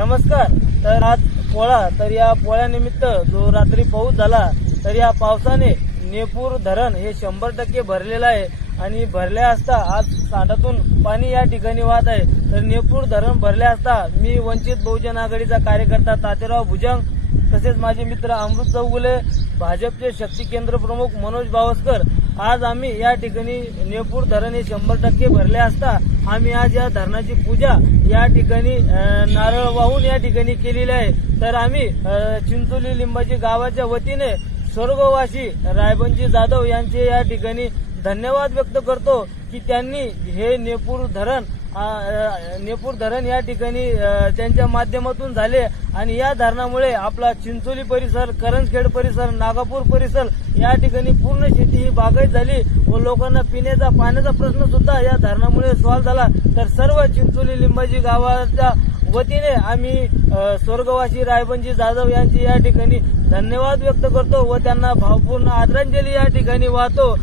नमस्कार. तर आज पोळा तर या पोळ्यानिमित्त जो रात्री पाऊस झाला तर या पावसाने नेपूर धरण हे शंभर टक्के भरलेलं आहे. आणि भरले असता आज सांडातून पाणी या ठिकाणी वाहत आहे. तर नेपूर धरण भरले असता मी वंचित बहुजन आघाडीचा कार्यकर्ता तातेराव भुजंग तसेच माझे मित्र अमृत चौगुले भाजपचे शक्ती केंद्र प्रमुख मनोज बावस्कर आज आम्ही या ठिकाणी नेपूर धरण हे शंभर टक्के भरले असता आम्ही आज या धरणाची पूजा या ठिकाणी नारळ वाहून या ठिकाणी केलेली आहे. तर आम्ही चिंचोली लिंबाची गावाच्या वतीने स्वर्गवासी रायबंजी जाधव यांचे या ठिकाणी धन्यवाद व्यक्त करतो की त्यांनी हे नेपूर धरण नेपूर धरण या ठिकाणी त्यांच्या माध्यमातून झाले. आणि या धरणामुळे आपला चिंचोली परिसर करंजखेड परिसर नागापूर परिसर या ठिकाणी पूर्ण शेती ही बागायत झाली व लोकांना पिण्याचा पाण्याचा प्रश्न सुद्धा या धरणामुळे सॉल्व्ह झाला. तर सर्व चिंचोली लिंबाजी गावाच्या वतीने आम्ही स्वर्गवासी रायबंजी जाधव यांची या ठिकाणी धन्यवाद व्यक्त करतो व त्यांना भावपूर्ण आदरांजली या ठिकाणी वाहतो.